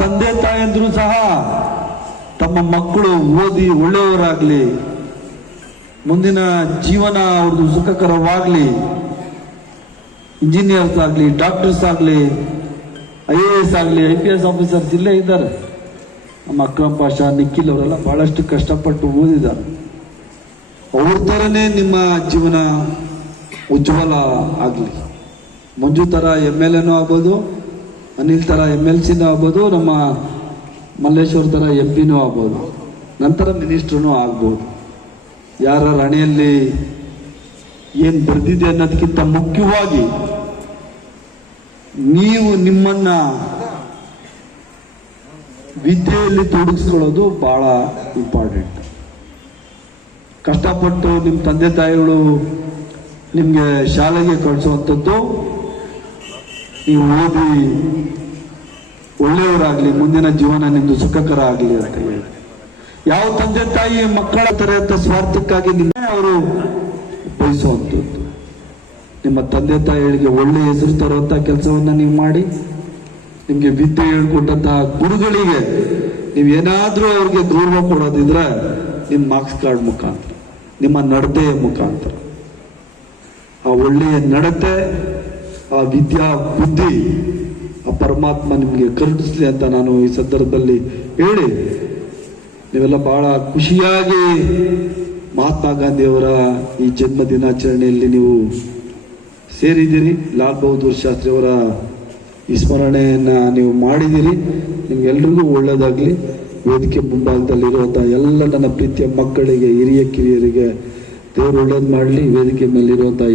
ತಂದೆ ತಾಯಂದ್ರು ಸಹ ತಮ್ಮ ಮಕ್ಕಳು ಓದಿ ಒಳ್ಳೆಯವರಾಗ್ಲಿ, ಮುಂದಿನ ಜೀವನ ಅವ್ರದ್ದು ಸುಖಕರವಾಗ್ಲಿ ಇಂಜಿನಿಯರ್ಸ್ ಆಗಲಿ ಡಾಕ್ಟರ್ಸ್ ಆಗಲಿ ಐ ಎ ಎಸ್ ಆಗಲಿ ಐ ಪಿ ಎಸ್ ಆಫೀಸರ್ಸ್ ಇಲ್ಲೇ ಇದ್ದಾರೆ. ನಮ್ಮ ಅಕ್ರಮ್ ಪಾಷ ನಿಖಿಲ್ ಅವರೆಲ್ಲ ಬಹಳಷ್ಟು ಕಷ್ಟಪಟ್ಟು ಓದಿದ್ದಾರೆ. ಅವ್ರ ಥರನೇ ನಿಮ್ಮ ಜೀವನ ಉಜ್ವಲ ಆಗಲಿ. ಮಂಜು ಥರ ಎಂ ಎಲ್ ಎನೂ ಆಗ್ಬೋದು ಅನಿಲ್ ಥರ ಎಂ ಎಲ್ ಸಿನೂ ಆಗ್ಬೋದು, ನಮ್ಮ ಮಲ್ಲೇಶ್ವರ್ ಥರ ಎಂ ಪಿನೂ ಆಗ್ಬೋದು. ನಂತರ ಮಿನಿಸ್ಟ್ರೂ ಆಗ್ಬೋದು. ಯಾರ ಹಣೆಯಲ್ಲಿ ಏನು ಬರೆದಿದೆ ಅನ್ನೋದಕ್ಕಿಂತ ಮುಖ್ಯವಾಗಿ ನೀವು ನಿಮ್ಮನ್ನ ವಿದ್ಯೆಯಲ್ಲಿ ತೊಡಗಿಸ್ಕೊಳ್ಳೋದು ಬಹಳ ಇಂಪಾರ್ಟೆಂಟ್. ಕಷ್ಟಪಟ್ಟು ನಿಮ್ಮ ತಂದೆ ತಾಯಿಗಳು ನಿಮಗೆ ಶಾಲೆಗೆ ಕಳಿಸುವಂಥದ್ದು ನೀವು ಓದಿ ಒಳ್ಳೆಯವರಾಗಲಿ, ಮುಂದಿನ ಜೀವನ ನಿಮ್ದು ಸುಖಕರ ಆಗಲಿ ಅಂತ ಹೇಳಿ. ಯಾವ ತಂದೆ ತಾಯಿ ಮಕ್ಕಳ ತರ ಅಂತ ಸ್ವಾರ್ಥಕ್ಕಾಗಿ ನಿಮ್ಮ ಅವರು ಬಯಸುವಂಥದ್ದು. ನಿಮ್ಮ ತಂದೆ ತಾಯಿಗಳಿಗೆ ಒಳ್ಳೆ ಹೆಸರು ತರುವಂಥ ಕೆಲಸವನ್ನು ನೀವು ಮಾಡಿ, ನಿಮಗೆ ವಿದ್ಯೆ ಹೇಳ್ಕೊಟ್ಟಂತಹ ಗುರುಗಳಿಗೆ ನೀವು ಏನಾದರೂ ಅವ್ರಿಗೆ ಗೌರವ ಕೊಡೋದಿದ್ರೆ ನಿಮ್ಮ ಮಾರ್ಕ್ಸ್ ಕಾರ್ಡ್ ಮುಖಾಂತರ, ನಿಮ್ಮ ನಡತೆಯ ಮುಖಾಂತರ. ಆ ಒಳ್ಳೆಯ ನಡತೆ ಆ ವಿದ್ಯಾ ಬುದ್ಧಿ ಆ ಪರಮಾತ್ಮ ನಿಮಗೆ ಕರುಣಿಸಲಿ ಅಂತ ನಾನು ಈ ಸಂದರ್ಭದಲ್ಲಿ ಹೇಳಿ. ನೀವೆಲ್ಲ ಬಹಳ ಖುಷಿಯಾಗಿ ಮಹಾತ್ಮ ಗಾಂಧಿಯವರ ಈ ಜನ್ಮ ದಿನಾಚರಣೆಯಲ್ಲಿ ನೀವು ಸೇರಿದ್ದೀರಿ. ಲಾಲ್ ಬಹದ್ದೂರ್ ಶಾಸ್ತ್ರಿಯವರ ಈ ಸ್ಮರಣೆಯನ್ನು ನೀವು ಮಾಡಿದ್ದೀರಿ. ನಿಮಗೆಲ್ರಿಗೂ ಒಳ್ಳೆಯದಾಗಲಿ ವೇದಿಕೆ ಮುಂಭಾಗದಲ್ಲಿರುವಂಥ ಎಲ್ಲ ನನ್ನ ಪ್ರೀತಿಯ ಮಕ್ಕಳಿಗೆ, ಹಿರಿಯ ಕಿರಿಯರಿಗೆ ದೇವರು ಒಳ್ಳೇದು ಮಾಡಲಿ. ವೇದಿಕೆ ಮೇಲಿರುವಂಥ